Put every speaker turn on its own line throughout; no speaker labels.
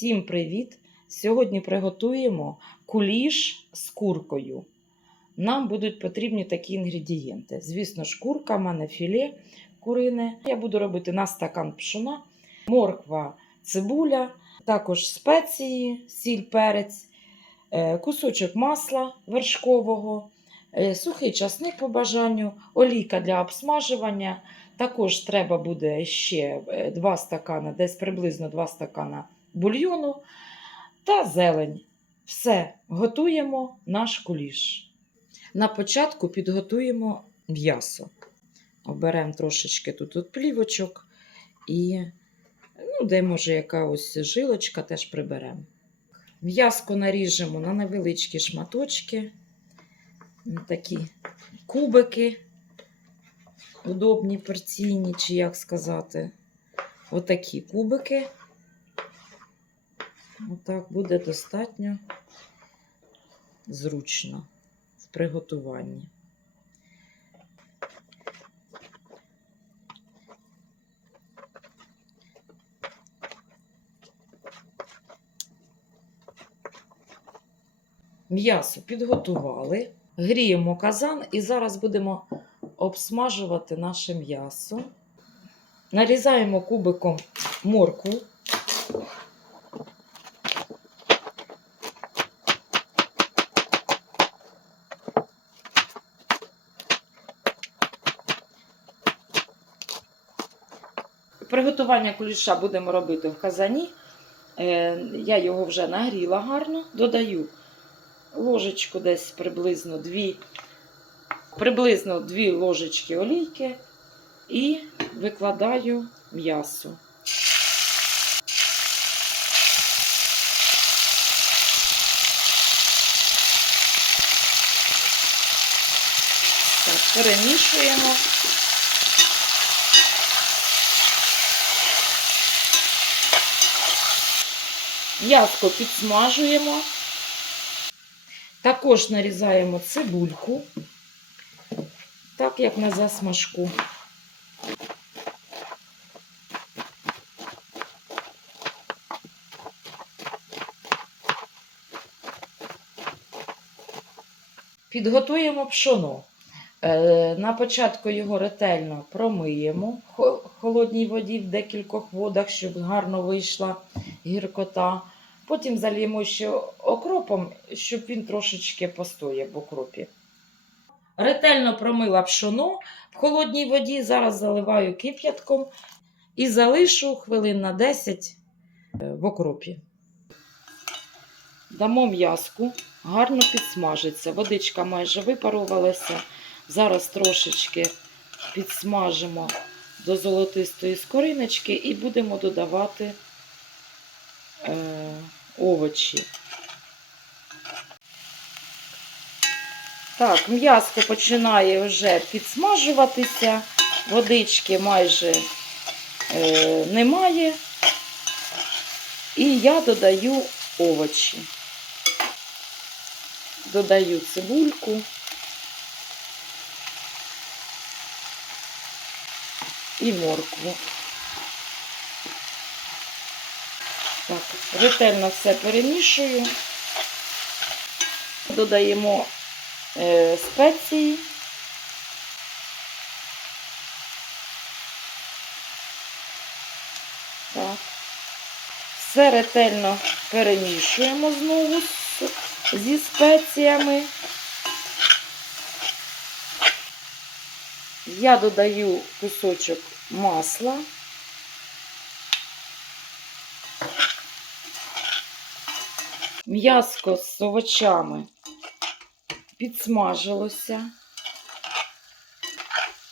Всім привіт! Сьогодні приготуємо куліш з куркою. Нам будуть потрібні такі інгредієнти. Звісно, ж, курка, в мене філе курине. Я буду робити на стакан пшона, морква, цибуля, також спеції, сіль, перець, е, кусочок масла вершкового, е, сухий часник по бажанню, олійка для обсмажування. Також треба буде ще 2 стакана, десь приблизно 2 стакана бульйону та зелень. Все, готуємо наш куліш. На початку підготуємо м'ясо. Оберемо трошечки тут от плівочок і, ну, де може яка жилочка, теж приберемо. М'яско наріжемо на невеличкі шматочки, на такі кубики, удобні порційні, чи як сказати, отакі кубики. Отак буде достатньо зручно в приготуванні. М'ясо підготували, гріємо казан і зараз будемо обсмажувати наше м'ясо. Нарізаємо кубиком моркву. Приготування куліша будемо робити в казані. Е, Я його вже нагріла гарно. Додаю ложечку десь приблизно 2, приблизно 2 ложечки олійки і викладаю м'ясо. Перемішуємо. М'яско підсмажуємо. Також нарізаємо цибульку, так як на засмажку. Підготуємо пшоно. Е, На початку його ретельно промиємо в холодній воді в декількох водах, щоб гарно вийшла гіркота. Потім зальємо ще окропом, щоб він трошечки постояв в окропі. Ретельно промила пшоно в холодній воді. Зараз заливаю кип'ятком і залишу хвилин на 10 е, в окропі. Дамо м'язку, гарно підсмажиться. Водичка майже випарувалася. Зараз трошечки підсмажимо до золотистої скориночки і будемо додавати е, овочі. Так, м'яско починає вже підсмажуватися, водички майже е, немає. І я додаю овочі. Додаю цибульку. І моркву. Так, ретельно все перемішую. Додаємо е, спеції. Так. Все ретельно перемішуємо знову зі спеціями. Я додаю кусочок масла. М'яско з овочами підсмажилося.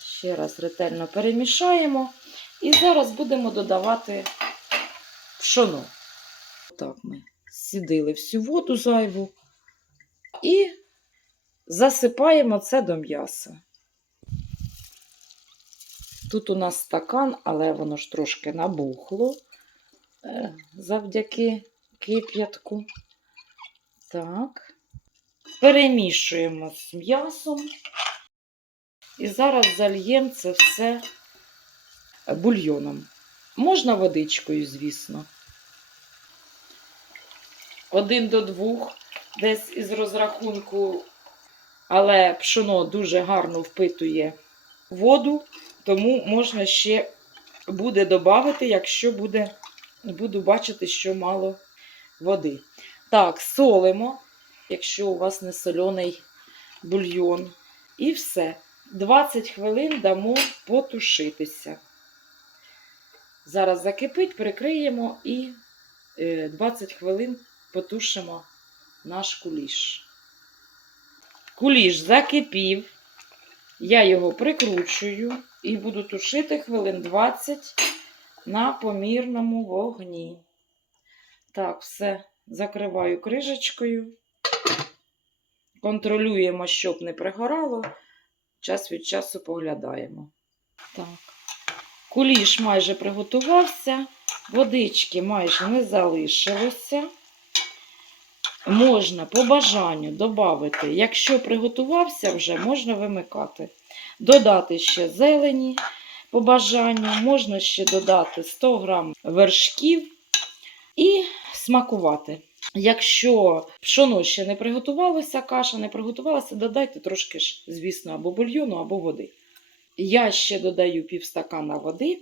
Ще раз ретельно перемішаємо. І зараз будемо додавати пшоно. Так ми сідили всю воду зайву і засипаємо це до м'яса. Тут у нас стакан, але воно ж трошки набухло е, завдяки кип'ятку. Так. Перемішуємо з м'ясом. І зараз зальємо це все бульйоном. Можна водичкою, звісно. один до двох, десь із розрахунку, але пшоно дуже гарно впитує воду, тому можна ще буде додати, якщо буде, буду бачити, що мало води. Так, солимо, якщо у вас не соляний бульйон. І все. 20 хвилин дамо потушитися. Зараз закипить, прикриємо і е, 20 хвилин потушимо наш куліш. Куліш закипів. Я його прикручую і буду тушити хвилин 20 на помірному вогні. Так, все, закриваю крижечкою. Контролюємо, щоб не пригорало. Час від часу поглядаємо. Так. Куліш майже приготувався, водички майже не залишилося. Можна по бажанню додати, якщо приготувався вже, можна вимикати. Додати ще зелені по бажанню, можна ще додати 100 г вершків і смакувати. Якщо пшоно ще не приготувалося, каша не приготувалася, додайте трошки ж, звісно, або бульйону, або води. Я ще додаю півстакана води.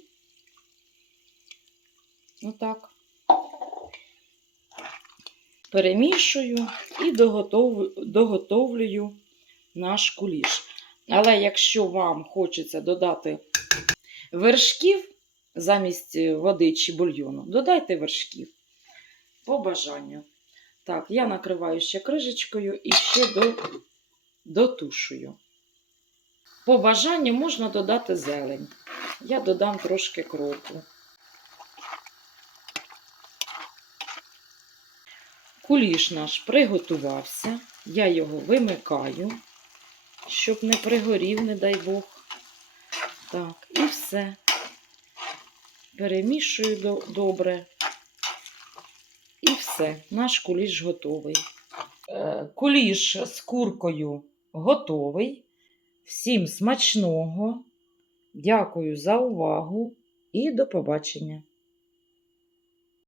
Отак. Перемішую і доготов... доготовлюю наш куліш. Але якщо вам хочеться додати вершків замість води чи бульйону, додайте вершків по бажанню. Так, я накриваю ще крижечкою і ще до... дотушую. По бажанню можна додати зелень. Я додам трошки кропу. Куліш наш приготувався. Я його вимикаю, щоб не пригорів, не дай Бог. Так, і все. Перемішую до- добре. І все, наш куліш готовий. Е, Куліш з куркою готовий. Всім смачного. Дякую за увагу і до побачення!